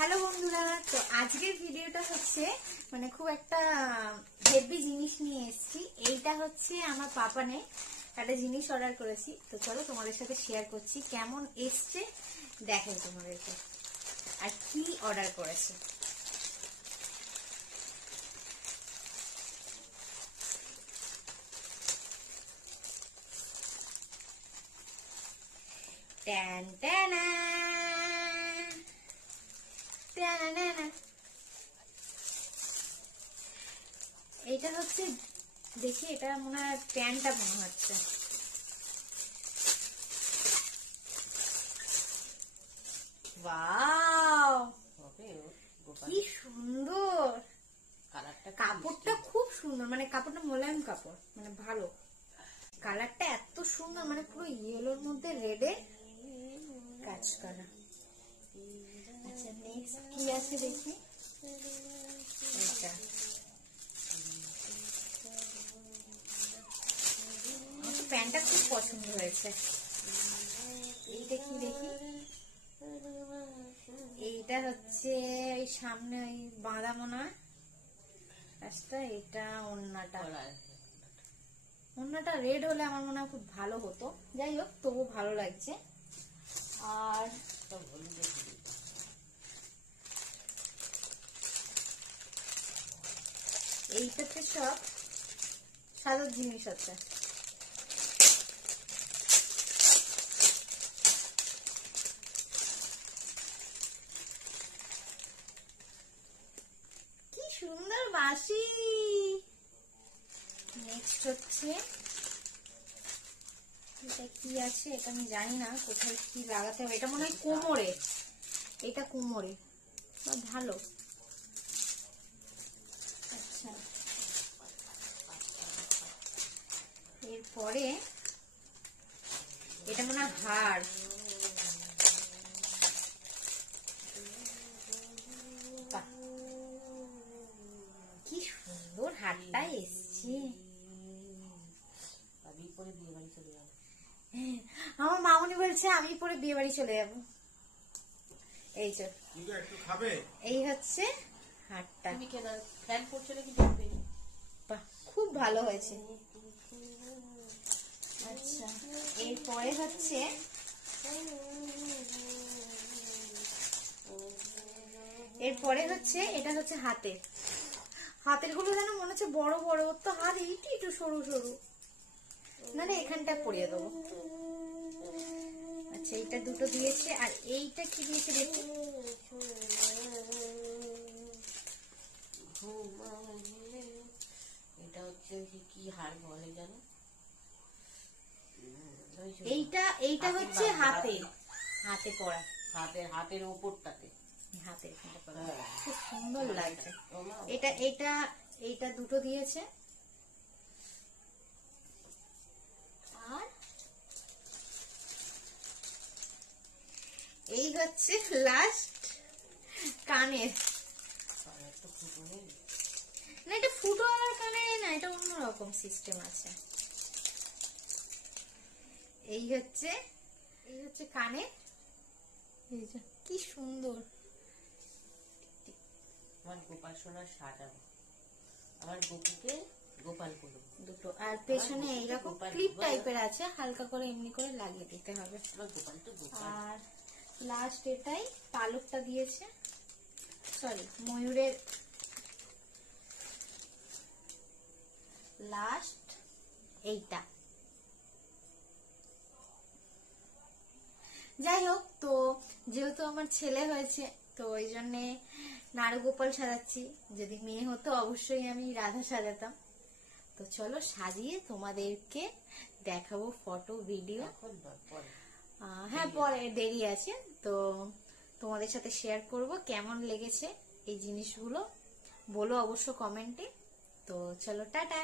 Hello বন্ধুরা, তো আজকের ভিডিওটা হচ্ছে মানে খুব একটা হেভি জিনিস নিয়ে এসেছি। এইটা হচ্ছে আমার পাপানে একটা জিনিস অর্ডার করেছি, তো চলো তোমাদের সাথে শেয়ার করছি কেমন এসছে, দেখো তোমাদেরকে আর কি অর্ডার করেছে। ট্যান ট্যানা ট্যানা, এইটা হচ্ছে দেখি, এটা মনে হয় প্যান্টটা মনে হচ্ছে। ওয়াও, কি সুন্দর কাপড়টা, খুব সুন্দর, মানে কাপড়টা মোলায়েম কাপড়, মানে ভালো। কালারটা এত সুন্দর, মানে পুরো ইয়েলোর মধ্যে রেডে কাজ করা। আচ্ছা, নেক্সট কি আছে দেখি। এটা আমার প্যান্টটা খুব পছন্দ হয়েছে। এইটা কি দেখি, এইটা হচ্ছে ওই সামনে ওই বাঁধা মনে হয় কাজটা। এটা ওড়নাটা রেড হলে আমার মনে হয় খুব ভালো হতো, যাই হোক তবু ভালো লাগছে। আর এইটাতে সব সাজার জিনিস আছে। কি সুন্দর বাঁশি। নেক্সট হচ্ছে এটা কি আছে, এটা আমি জানি না কোথায় কি লাগাতে হবে। এটা মনে হয় কোমরে, এটা কোমরে ভালো। আচ্ছা, এরপরে এটা মনে হয় হাড়। কি সুন্দর হাড়টা এসছে। আমার মামুনি বলছে আমি পরে বিয়ে বাড়ি চলে যাবো। এই যে এই হচ্ছে হাড়টা, খুব ভালো হয়েছে। আচ্ছা, এরপরে হচ্ছে এটা হচ্ছে হাতের গুলো যেন মনে হচ্ছে বড় বড়, তো হাত একটু সরু সরু, নাহলে এখানটা পরিয়ে দেবো। আচ্ছা, এইটা দুটো দিয়েছে। আর এইটা কি দিয়েছে দেখি, এটা হচ্ছে কি হাড় বলে জানো? এইটা হচ্ছে হাতে পরা, হাতের ওপরটাতে, হাতের এখানটা পরা, খুব সুন্দর লাগছে। এইটা দুটো দিয়েছে। আর এই হচ্ছে লাস্ট কানের। না, এটা ফুটো আমার কানে না, এটা অন্যরকম সিস্টেম আছে। এই হচ্ছে কানে, কি সুন্দর। আমার গোপাল সোনার সাজাবো, আমার গোপুকে গোপাল করবো দুটো। আর পেছনে এইরকম ক্লিপ টাইপের আছে, হালকা করে এমনি করে লাগিয়ে দিতে হবে। আর লাস্ট এটাই পালকটা দিয়েছে, সরি ময়ূরের লাস্ট এইটা। যাই হোক, তো যেহেতু আমার ছেলে হয়েছে তো ওই জন্যে নারগোপাল সাজাচ্ছি। যদি মেয়ে হতো অবশ্যই আমি রাধা সাজাতাম। তো চলো সাজিয়ে তোমাদেরকে দেখাবো ফটো ভিডিও। হ্যাঁ, পরে দেরি আছে, তো তোমাদের সাথে শেয়ার করব কেমন লেগেছে এই জিনিসগুলো, বলো অবশ্য কমেন্টে। তো চলো, টাটা।